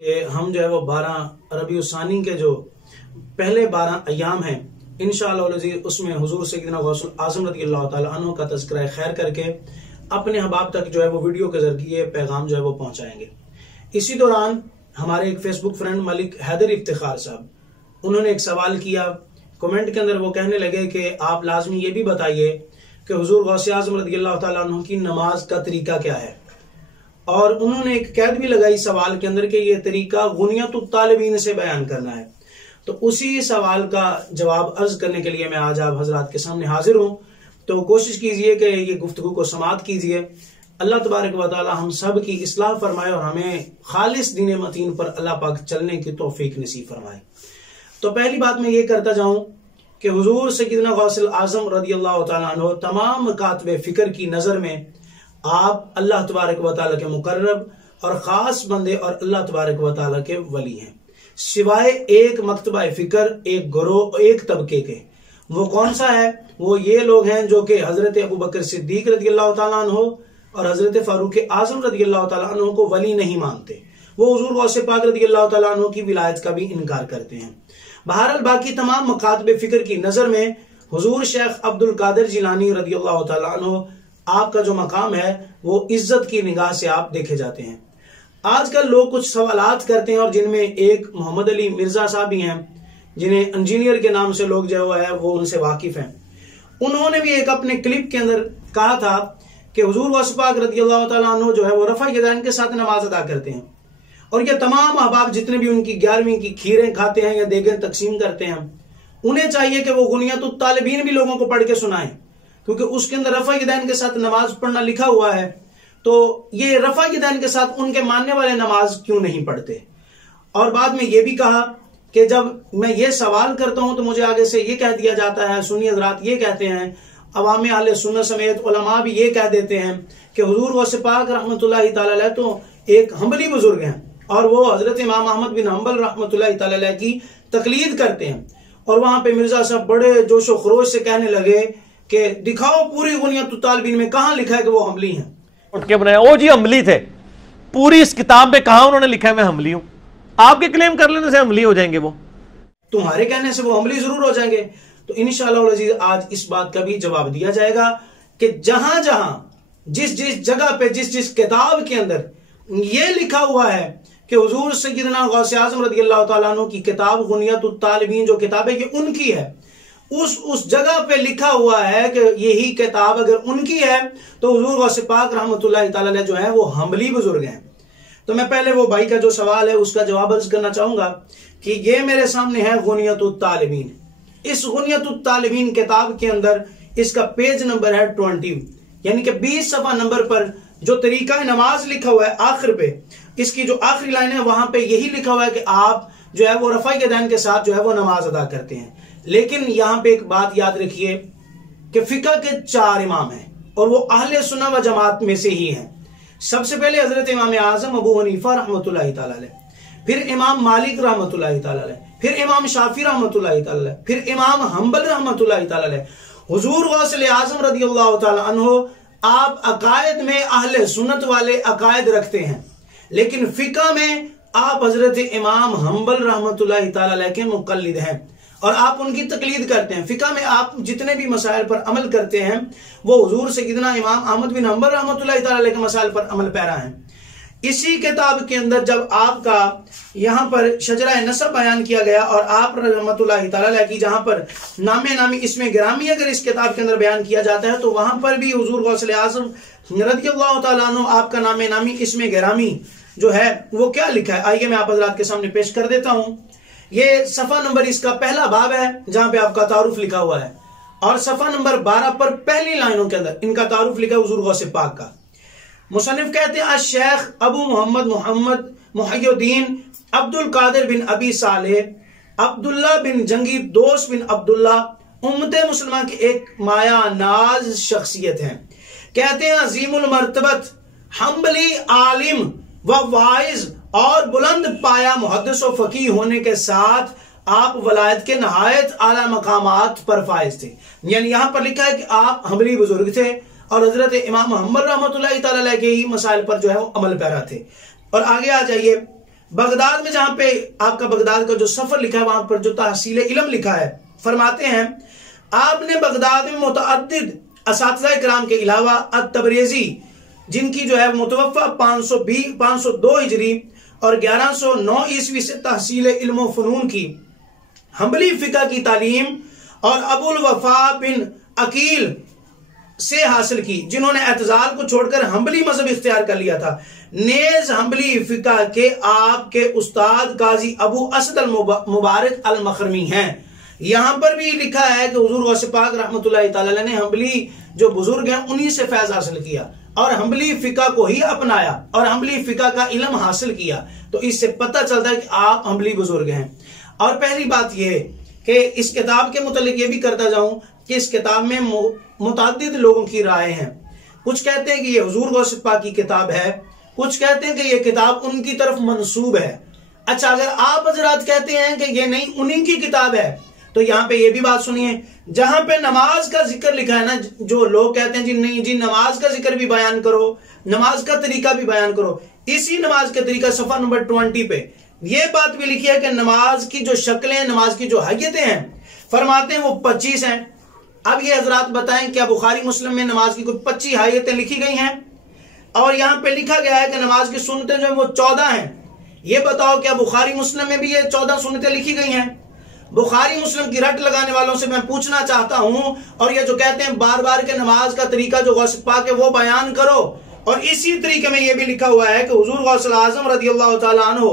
कि हम जो है वो 12 रबीउस्सानी के जो पहले 12 अयाम हैं इंशाअल्लाह उसमें हुजूर सय्यदना गौसुल आज़म रज़ियल्लाहु ताला अन्हु का तज़किरा खैर करके अपने अहबाब तक जो है वो वीडियो के जरिए पैगाम जो है वो पहुंचाएंगे। इसी दौरान हमारे एक फेसबुक फ्रेंड मलिक हैदर इफ्तिखार साहब, उन्होंने एक सवाल किया कमेंट के अंदर। वो कहने लगे कि आप लाजमी ये भी बताइए कि हुजूर गौसे आज़म रज़ियल्लाहु ताला अन्हु की नमाज का तरीका क्या है। और उन्होंने एक कैद भी लगाई सवाल के अंदर कि ये तरीका गुनियतुत तालिबीन से बयान करना है। तो उसी सवाल का जवाब अर्ज करने के लिए मैं आज आप हजरात के सामने हाजिर हूं। तो कोशिश कीजिए कि ये गुफ्तगू को समाअत कीजिए। अल्लाह तबारक व तआला हम सब की इस्लाह फरमाए और हमें खालिस दीन मतीन पर अल्लाह पाक चलने की तौफीक नसीब फरमाए। तो पहली बात मैं ये करता जाऊं कि हुजूर सय्यदना गौसुल आज़म रज़ियल्लाहु ताला अन्हु तमाम मकातबे फिक्र की नजर में आप अल्लाह तबारक व तआला के मुकर्रब और खास बंदे और अल्लाह तबारक व तआला के वली हैं, सिवाय एक मकतबा फिक्र, एक ग्रोह, एक तबके के। वो कौन सा है? वो ये लोग हैं जो कि हजरत अबू बकर सिद्दीक रज़ियल्लाहु ताला अन्हु और हजरत फारूक आजम रज़ियल्लाहु ताला अन्हु को वली नहीं मानते। वो हुजूर गौसे पाक रज़ियल्लाहु ताला अन्हु की विलायत का भी इनकार करते हैं। बहरहाल बाकी तमाम मकातबे फिक्र की नजर में हुजूर शेख अब्दुल कादिर जिलानी रज़ियल्लाहु ताला अन्हु आपका जो मकाम है वो इज्जत की निगाह से आप देखे जाते हैं। आजकल लोग कुछ सवालात करते हैं और जिनमें एक मोहम्मद अली मिर्जा साहब भी हैं, जिन्हें इंजीनियर के नाम से लोग जो है वो उनसे वाकिफ हैं। उन्होंने भी एक अपने क्लिप के अंदर कहा था कि हुजूर गौसे पाक रज़ियल्लाहु ताला अन्हु जो है वो रफ़ा यदैन के साथ नमाज अदा करते हैं। और ये तमाम अहबाब जितने भी उनकी 11वीं की खीरें खाते हैं या देगें तकसीम करते हैं, उन्हें चाहिए कि वो गुनियतुत तालिबीन भी लोगों को पढ़ के सुनाएं, क्योंकि उसके अंदर रफ़ा यदैन के साथ नमाज पढ़ना लिखा हुआ है। तो ये रफ़ा यदैन के साथ उनके मानने वाले नमाज क्यों नहीं पढ़ते? और बाद में ये भी कहा कि जब मैं ये सवाल करता हूं तो मुझे आगे से ये कह दिया जाता है, सुन्नी हज़रात ये कहते हैं, अवाम अहले सुन्नत समेत उलमा भी ये कह देते हैं कि हुजूर गौसे पाक रहमतुल्लाहि तआला अलैह तो एक हम्बली बुजुर्ग हैं और वो हजरत इमाम अहमद बिन हम्बल रहमतुल्लाहि तआला अलैह की तकलीद करते हैं। और वहां पे मिर्जा साहब बड़े जोश व खरोश से कहने लगे कि दिखाओ पूरी गुनियतुत तालिबीन में कहां लिखा है कि वो हम्बली हैं। उठ के बनाया ओ जी हम्बली थे, पूरी इस किताब में कहा उन्होंने लिखा है मैं हम्बली हूं? आपके क्लेम कर लेने से हम्बली हो जाएंगे वो? तुम्हारे कहने से वो हम्बली जरूर हो जाएंगे। तो इंशाअल्लाह आज इस बात का भी जवाब दिया जाएगा कि जहां जहां जिस जिस जगह पे जिस जिस किताब के अंदर ये लिखा हुआ है कि हुजूर सय्यदना गौसे आज़म रज़ियल्लाहु ताला अन्हु की किताब गुनियतुत तालिबीन जो किताब है ये उनकी है, उस जगह पे लिखा हुआ है कि यही किताब अगर उनकी है तो हुजूर गौसे पाक रहमतुल्लाहि तआला अलैह जो है वो हम्बली बुजुर्ग हैं। तो मैं पहले वो भाई का जो सवाल है उसका जवाब अर्ज करना चाहूंगा कि ये मेरे सामने है गुनियतुत तालिबीन। इस गुनियतुत तालिबीन किताब के अंदर इसका पेज नंबर है 20, यानी कि 20 सफा नंबर पर जो तरीका नमाज लिखा हुआ है आखिर पे, इसकी जो आखिरी लाइन है वहां पे यही लिखा हुआ है कि आप जो है वो रफ़ा यदैन के साथ जो है वो नमाज अदा करते हैं। लेकिन यहां पे एक बात याद रखिए कि फिक़ह के 4 इमाम हैं और वो अहले सुन्नत व जमात में से ही हैं। सबसे पहले हजरत इमाम आज़म अबू हनीफा रहमतुल्लाहि तआला अलैह, फिर इमाम मालिक रहमतुल्लाहि तआला अलैह, फिर इमाम शाफी रहमतुल्लाहि तआला अलैह, फिर इमाम हम्बल रहमतुल्लाहि तआला अलैह। हुजूर गौसे आज़म रज़ियल्लाहु ताला अन्हु आप अकायद में अहले सुन्नत वाले अकायद रखते हैं, लेकिन फिक़ह में आप हजरत इमाम हम्बल रहमतुल्लाहि तआला अलैह के मुक़ल्लिद हैं और आप उनकी तकलीद करते हैं। फिक़ह में आप जितने भी मसाइल पर अमल करते हैं वो हुजूर सय्यदना इमाम अहमद बिन हम्बल रहमतुल्लाहि तआला अलैह के मसाइल पर अमल पैरा हैं। इसी किताब के अंदर जब आपका यहाँ पर शजरा नसब बयान किया गया और आप रहमतुल्लाहि तआला अलैह की जहां पर नामे नामी इसमें गिरामी अगर इस किताब के अंदर बयान किया जाता है तो वहां पर भी हुजूर गौसे आज़म रज़ियल्लाहु ताला अन्हु आपका नामे नामी इसमें गिरामी जो है वो क्या लिखा है, आइए मैं आप हज़रात के सामने पेश कर देता हूं। ये सफा नंबर इसका पहला बाब है जहां पे आपका तारुफ लिखा हुआ है और सफा नंबर 12 पर पहली लाइनों के अंदर इनका तारुफ लिखा है हुजूर गौसे पाक का। मुसन्निफ कहते हैं शेख अबू मोहम्मद मुहय्यिद्दीन अब्दुल कादिर बिन अबी सालेह अब्दुल्ला बिन जंगी दोस्त बिन अब्दुल्ला उम्मत मुसलमा की एक माया नाज शख्सियत हैं। कहते हैं अजीमुल मर्तबत हम्बली आलिम व वाइज और बुलंद पाया मुहद्दिस व फकीह होने के साथ आप वलायत के नहायत आला मकामात पर फाइज थे। यानी यहां पर लिखा है कि आप हम्बली बुजुर्ग थे और हजरत इमाम हम्बल रहमतुल्लाहि तआला अलैह के ही मसाइल पर जो है वो अमल पैरा थे। और आगे आ जाइए, बगदाद में जहां पे आपका बगदाद का जो सफर लिखा है, वहां पर जो तहसील इल्म लिखा है, फरमाते हैं आपने बगदाद में मुतअद्दिद असातिज़ा किराम के अलावा अत-तबरेज़ी जिनकी जो है मुतवफ़ा 502 हिजरी और 1109 ईस्वी से तहसील इल्म फ़नून की, हम्बली फ़िक़ह की तालीम और अबुल वफ़ा बिन अकील से हासिल की, जिन्होंने एतजाल को छोड़कर हम्बली मजहब इख्तियार कर लिया था। नेज हम्बली फ़िक़ह के आपके उस्ताद काजी अबू असद अल मुबारक अल मखरमी हैं। यहां पर भी लिखा है कि हुजूर गौसे पाक रहमतुल्लाहि तआला ने हम्बली जो बुजुर्ग हैं उन्हीं से फैज हासिल किया और हम्बली फ़िक़ह को ही अपनाया और हम्बली फ़िक़ह का इल्म हासिल किया। तो इससे पता चलता है कि आप हम्बली बुजुर्ग हैं। और पहली बात यह कि इस किताब के मुतालिक ये भी करता जाऊं कि इस किताब में मुतअद्दिद लोगों की राय हैं। कुछ कहते हैं कि ये हुजूर गौसे पाक की किताब है, कुछ कहते हैं कि ये किताब उनकी तरफ मंसूब है। अच्छा, अगर आप हजरात कहते हैं कि ये नहीं उन्हीं की किताब है, तो यहां पे ये भी बात सुनिए, जहां पे नमाज का जिक्र लिखा है ना, जो लोग कहते हैं जी नहीं जी नमाज का जिक्र भी बयान करो, नमाज का तरीका भी बयान करो, इसी नमाज का तरीका सफा नंबर 20 पे ये बात भी लिखी है कि नमाज की जो शक्लें, नमाज की जो हैयतें हैं, फरमाते हैं वो 25 हैं। अब ये हजरात बताएं क्या बुखारी मुस्लिम में नमाज की कोई 25 हैयतें लिखी गई हैं? और यहां पे लिखा गया है कि नमाज की सुन्नतें जो है वो 14 हैं। ये बताओ क्या बुखारी मुस्लिम में भी ये 14 सुन्नतें लिखी गई हैं? बुखारी मुस्लिम की रट लगाने वालों से मैं पूछना चाहता हूं, और ये जो कहते हैं बार बार के नमाज का तरीका जो गौस पाक है वो बयान करो, और इसी तरीके में ये भी लिखा हुआ है कि हुजूर गौस आजम रज़ियल्लाहु ताला अन्हु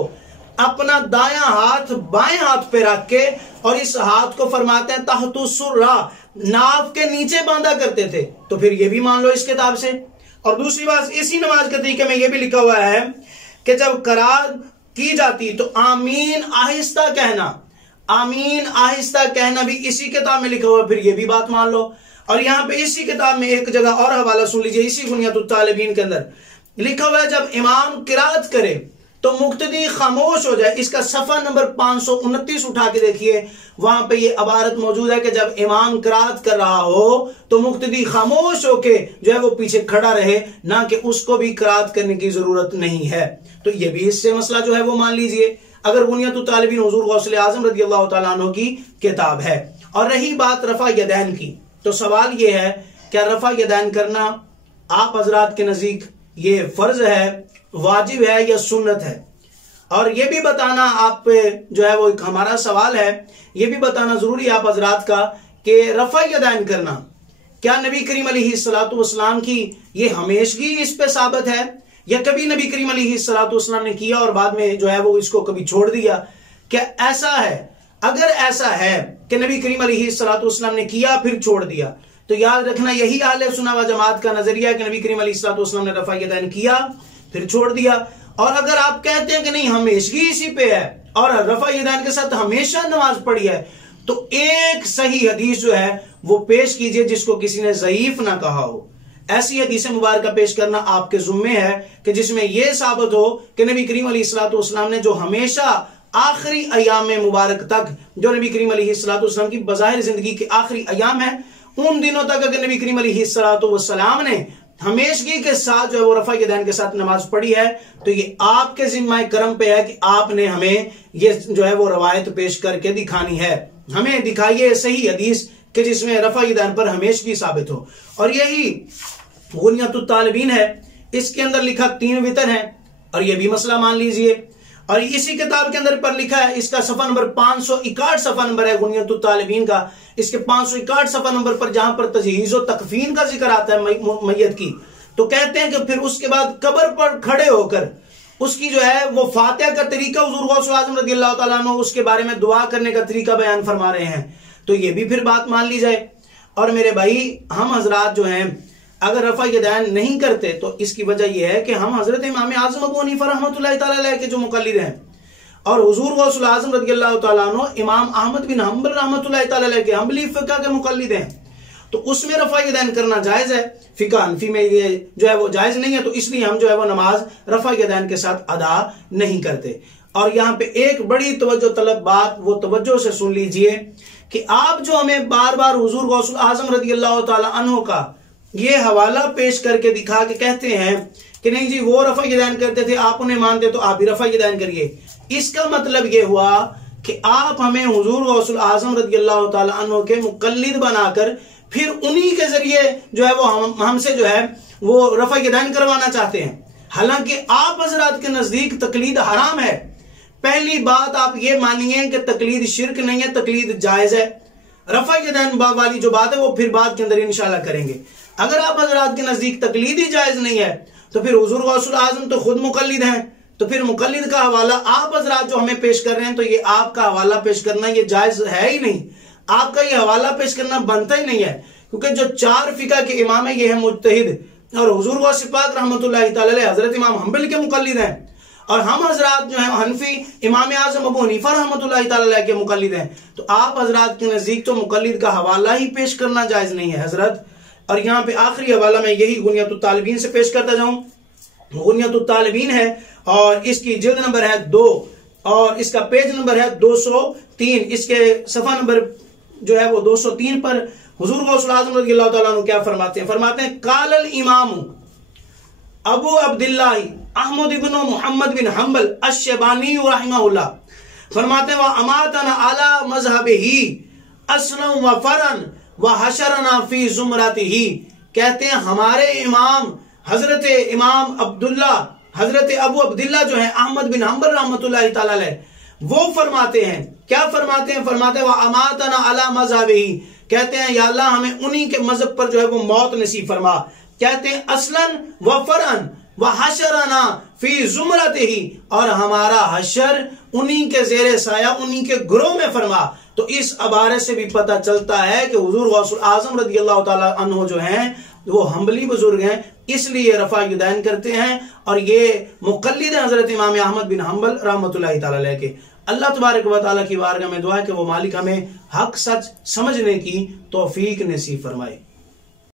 अपना दायां हाथ बाएं हाथ पे रख के और इस हाथ को फरमाते हैं तहतु सुर्रा, नाफ के नीचे बांधा करते थे। तो फिर ये भी मान लो इस किताब से। और दूसरी बात, इसी नमाज के तरीके में ये भी लिखा हुआ है कि जब करार की जाती तो आमीन आहिस्ता कहना, आमीन आहिस्ता कहना भी इसी किताब में लिखा हुआ है। फिर ये भी बात मान लो। और यहां पे इसी किताब में एक जगह और हवाला सुन लीजिए, इसी बुनियादुत तालिबीन के अंदर लिखा हुआ है जब इमाम किरात करे तो मुक्तदी खामोश हो जाए। इसका सफा नंबर 529 उठा के देखिए, वहां पे ये इबारत मौजूद है कि जब इमाम किरात कर रहा हो तो मुक्तदी खामोश होके जो है वो पीछे खड़ा रहे, ना कि उसको भी किरात करने की जरूरत नहीं है। तो ये भी इससे मसला जो है वो मान लीजिए, अगर बुनियादुत तालिबीन हुजूर गौसे आजम रज़ियल्लाहु ताला अन्हु की किताब है। और रही बात रफा यदैन की, तो सवाल ये है क्या रफा यदैन करना आप हजरात के नजदीक ये फर्ज है, वाजिब है या सुन्नत है? और ये भी बताना आप पे जो है वो एक हमारा सवाल है, ये भी बताना जरूरी है आप हजरात का कि रफा यदैन करना क्या नबी करीम अलैहिस्सलातु वस्सलाम की ये हमेशगी इस पे साबित है, या कभी नबी करीम अलैहिस्सलातु वस्सलाम ने किया और बाद में जो है वो इसको कभी छोड़ दिया? क्या ऐसा है? अगर ऐसा है कि नबी करीम अलैहिस्सलातु वस्सलाम ने किया फिर छोड़ दिया, तो याद रखना यही अहले सुन्नत व जमात का नजरिया है कि नबी करीम अलैहिस्सलातु वस्सलाम ने रफा यदैन किया फिर छोड़ दिया। और अगर आप कहते हैं कि नहीं हमेशगी इसी पे है और रफा यदैन के साथ हमेशा नमाज पढ़ी है, तो एक सही हदीस जो है वो पेश कीजिए जिसको किसी ने ज़ईफ ना कहा हो। ऐसी हदीस मुबारक पेश करना आपके जुम्मे है कि जिसमें यह साबित हो कि नबी करीम अलैहिस्सलातु वस्सलाम ने जो हमेशा आखिरी अयाम में मुबारक तक, जो नबी करीम अलैहिस्सलातु वस्सलाम की बज़ाहिर जिंदगी के आखिरी अयाम है, उन दिनों तक अगर नबी करीम अलैहिस्सलातु वस्सलाम ने हमेशगी के साथ जो है वो रफा यदैन के साथ नमाज पढ़ी है, तो ये आपके जिम्मा करम पे है कि आपने हमें ये जो है वो रवायत पेश करके दिखानी है। हमें दिखाइए सही हदीस कि जिसमें रफा यदैन पर हमेशगी साबित हो। और यही बुनियादुत तालिबीन है, इसके अंदर लिखा 3 वितर है, और ये भी मसला मान लीजिए। और इसी किताब के अंदर पर लिखा है, इसका सफा नंबर 561 सफा नंबर है बुनियादुत तालिबीन का, इसके 561 सफा नंबर पर जहां पर तजहीज़ और तकफीन का जिक्र आता है मैयत की, तो कहते हैं कि फिर उसके बाद कब्र पर खड़े होकर उसकी जो है वो फातिहा का तरीका हुजूर गौसे आज़म रज़ियल्लाहु ताला अन्हु उसके बारे में दुआ करने का तरीका बयान फरमा रहे हैं। तो ये भी फिर बात मान ली जाए। और मेरे भाई, हम हजरात जो हैं अगर रफा यदैन नहीं करते तो इसकी वजह यह है कि हम हजरत इमाम आज़म अबू हनीफा रहमतुल्लाहि ताला अलैह के जो मुक़ल्लिद हैं, और हुजूर गौसे आज़म रज़ियल्लाहु ताला अन्हु इमाम अहमद बिन हंबल रहमतुल्लाहि ताला अलैह के हम्बली फ़िक़ह के मुक़ल्लिद हैं, तो उसमें रफा यदैन करना जायज है। फ़िक़ह हनफी में ये जो है वो जायज नहीं है, तो इसलिए हम जो है वो नमाज रफा यदैन के साथ अदा नहीं करते। और यहाँ पे एक बड़ी तवज्जो तलब बात, वो तवज्जो से सुन लीजिए कि आप जो हमें बार बार हुजूर गौसे आज़म रज़ियल्लाहु ताला अन्हु का ये हवाला पेश करके दिखा के कहते हैं कि नहीं जी वो रफ़ा यदैन करते थे, आप उन्हें मानते तो आप भी रफ़ा यदैन करिए। इसका मतलब ये हुआ कि आप हमें हुजूर गौसुल आज़म रज़ियल्लाहु ताला अन्हु के मुक़ल्लिद बनाकर फिर उन्हीं के जरिए जो है वो हमसे जो है वो रफ़ा यदैन करवाना चाहते हैं। हालांकि आप हजरात के नजदीक तकलीद हराम है। पहली बात आप ये मानिए कि तकलीद शिर्क नहीं है, तकलीद जायज है। रफ़ा यदैन वाली जो बात है वो फिर बात के अंदर इंशाल्लाह करेंगे। अगर आप हजरात के नजदीक तकलीद ही जायज नहीं है तो फिर हुजूर गौसुल आज़म तो खुद मुक़ल्लिद हैं, तो फिर मुक़ल्लिद का हवाला आप हजरात जो हमें पेश कर रहे हैं तो ये आपका हवाला पेश करना ये जायज है ही नहीं। आपका ये हवाला पेश करना बनता ही नहीं है, क्योंकि जो 4 फिका के इमाम है ये है मुज्तहिद और हुजूर गौस पाक रहमतुल्लाहि तआला अलैह हजरत इमाम हम्बल के मुक़ल्लिद हैं, और हम हजरात जो है हनफी इमाम आज़म अबू हनीफा रहमतुल्लाहि तआला अलैह के मुक़ल्लिद हैं। तो आप हजरात के नजदीक तो मुक़ल्लिद का हवाला ही पेश करना जायज नहीं है हजरत। और यहाँ पे आखिरी हवाला मैं यही गुनियतुत तालिबीन से पेश करता जाऊं। गुनियतुत तालिबीन है और इसकी जिल्द नंबर है 2 और इसका पेज नंबर है 203। इसके सफ़ा नंबर जो है वो 203 पर हुजूर गौसुल आज़म रज़ियल्लाहु ताला अन्हु क्या फरमाते हैं? फरमाते हैं कालल इमाम अबू अब्दुल्लाह अहमद इब्न मुहम्मद बिन हम्बल अश-शैबानी रहमहुल्लाह फरमाते हैं व अमातना अला मज़हबिही अस्लन व फरन व हशरना फी ज़ुमरतिही। कहते हैं हमारे इमाम हजरत इमाम अब्दुल्ला हजरत अबू अब्दुल्ला जो है अहमद बिन हम्बल रहमतुल्लाहि तआला अलैह वो फरमाते हैं, क्या फरमाते हैं? फरमाते हैं व अमातना अला मज़हबिही, कहते हैं या अल्लाह हमें उन्हीं के मजहब पर जो है वो मौत नसीब फरमा। कहते हैं असलन व फरन व हशरना फी ज़ुमरतिही, और हमारा हशर उन्हीं के ज़ेरे साया उन्हीं के ग्रोह में फरमा। तो इस अबारे से भी पता चलता है कि हुजूर गौसुल आज़म रज़ियल्लाहु ताला अन्हु जो हैं वो हम्बली बुजुर्ग हैं, इसलिए रफ़ा यदैन करते हैं और ये मुक़ल्लिद हैं हजरत इमाम अहमद बिन हम्बल रहमतुल्लाहि तआला अलैह के। अल्लाह तबारक व तआला की बारगाह में दुआ है कि वो मालिक हमें हक सच समझने की तौफीक नसीब फरमाए।